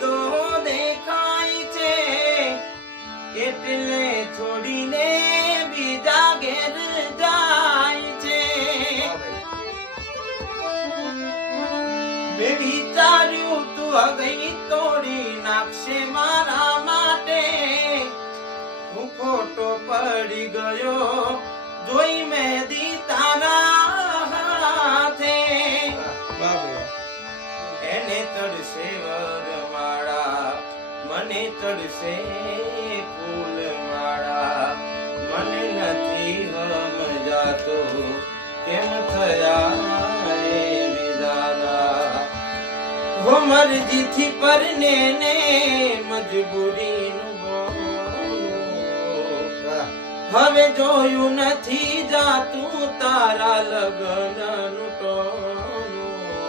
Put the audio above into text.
પડદો દેખાય છે એટલે છોડીને બીજા ઘેર જાય છે મેં વિચાર્યું તું હગઈ તોડી નાખશે મારા માટે હું ખોટો પડી ગયો જોઈ મહેંદી તારા હાથે એને ચડશે વરમાળા મને ચડશે ફૂલમાળા મને નથી સમજાતો કેમ થયા એ વિધાતા હો મરજીથી પરને ને મજબૂરીનું બોલું હવે જોયું નથી જાતું તારા લગ્નનું ટોળું